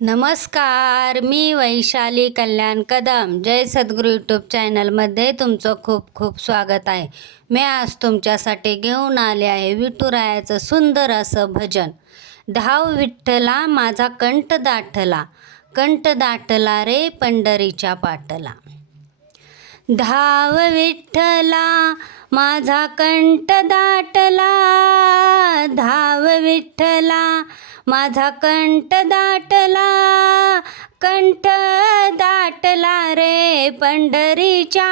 नमस्कार, मी वैशाली कल्याण कदम. जय सद्गुरू यूट्यूब चॅनलमध्ये तुमचं खूप खूप स्वागत आहे. मी आज तुमच्यासाठी घेऊन आले आहे विठुरायाचं सुंदर असं भजन. धाव विठ्ठला माझा कंठ दाटला, कंठ दाटला रे पंढरीच्या पाटला. धाव विठ्ठला माझा कंठ दाटला, धाव विठ्ठला माझा कंठ दाटला, कंठ दाटला रे पंढरीच्या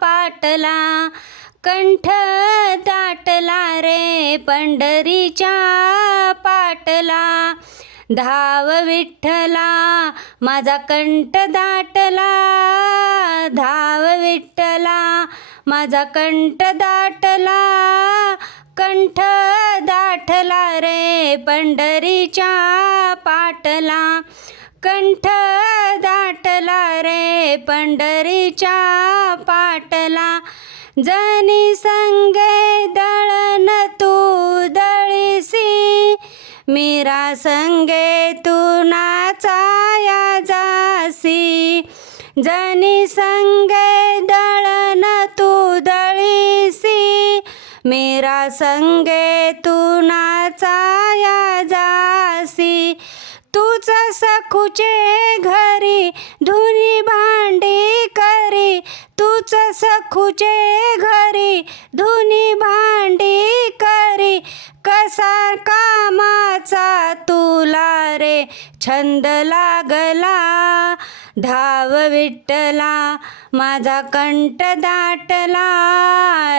पाटला, कंठ दाटला रे पंढरीच्या पाटला. धाव विठ्ठला माझा कंठ दाटला, धाव विठ्ठला माझा कंठ दाटला, कंठ दाटला रे पंढरीच्या पाटला, कंठ दाटला रे पंढरीच्या पाटला. जनी संगे दळण तू दळीसी, मीरा संगे तू नाचाया जासी, जनी संगे दळण तू दळीसी, मीरा संगे तू नाचाया जासी. तूच सखूचे घरी धुनी भांडी करी, तूच सखूचे घरी धुनी भांडी करी, कसा कामाचा तुला रे छंद लागला. धाव विठ्ठला माझा कंठ दाटला,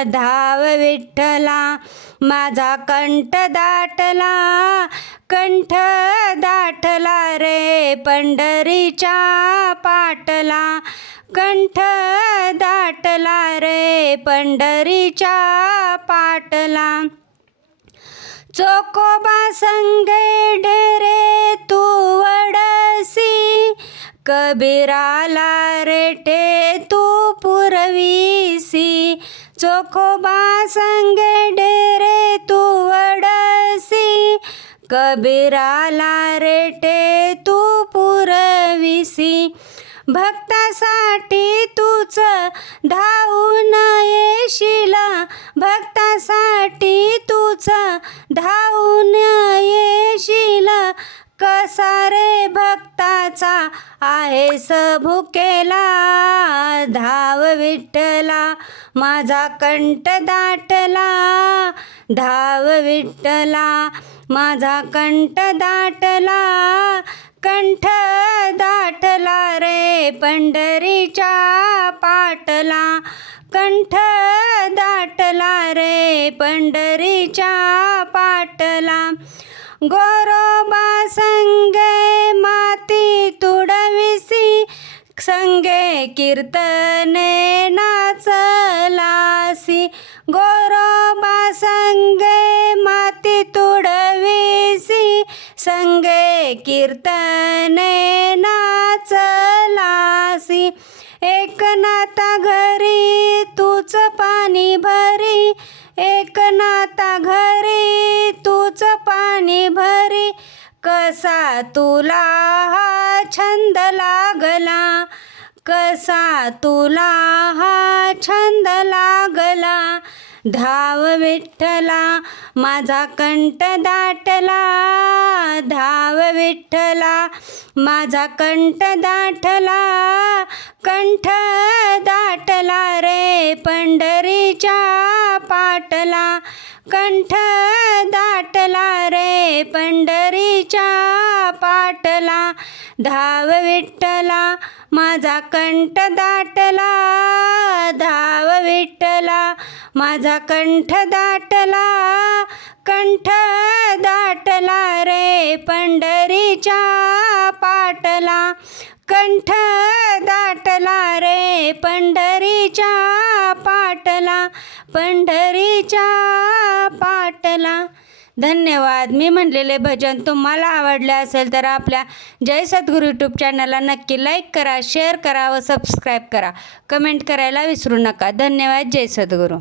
धाव विठ्ठला माझा कंठ दाटला, कंठ दाटला रे पंढरीच्या पाटला, कंठ दाटला रे पंढरीच्या पाटला. चोकोबा संगे ढेरे तू वडसी, कबीराला रेटे तू पुरवीसी, चोकोबा संगे ढेरे तू वडसी, कबीराला रेटे तू पुरवीसी. भक्तासाठी तूच धावून येशील, भक्तासाठी तूच धावून येशील, कसा रे भक्ताचा आहेस भुकेला. धाव विठ्ठला माझा कंठ दाटला, धाव विठ्ठला माझा कंठ दाटला, कंठ दाटला रे पंढरीच्या पाटला, कंठ दाटला रे पंढरीच्या पाटला. गोरोबा संगे माती तुडविसी, संगे कीर्तने नाचलासी, गोरोबा संगे माती तुडविसी, संगे कीर्तने नाचलासी. एकनाथा घरी तूच पाणी भरी, एकनाथा घरी तूच पाणी भरी, कसा तुला हा छंद लागला, कसा तुला हा छंद लागला. धाव विठ्ठला माझा कंठ दाटला, धाव विठ्ठला माझा कंठ दाटला, कंठ दाटला रे पंढरीच्या पाटला, कंठ दाटला रे पंढरीच्या पाटला. धाव विठ्ठला माझा कंठ दाटला, धाव विठ्ठला माझा कंठ दाटला, कंठ दाटला रे पंढरीच्या पाटला, कंठ दाटला रे पंढरीच्या पाटला, पंढरीच्या पाटला. धन्यवाद. मी म्हणलेले भजन तुम्हाला आवडले असेल तर आपल्या जय सद्गुरू यूट्यूब चॅनलला नक्की लाईक करा, शेअर करा व सबस्क्राईब करा. कमेंट करायला विसरू नका. धन्यवाद. जय सद्गुरू.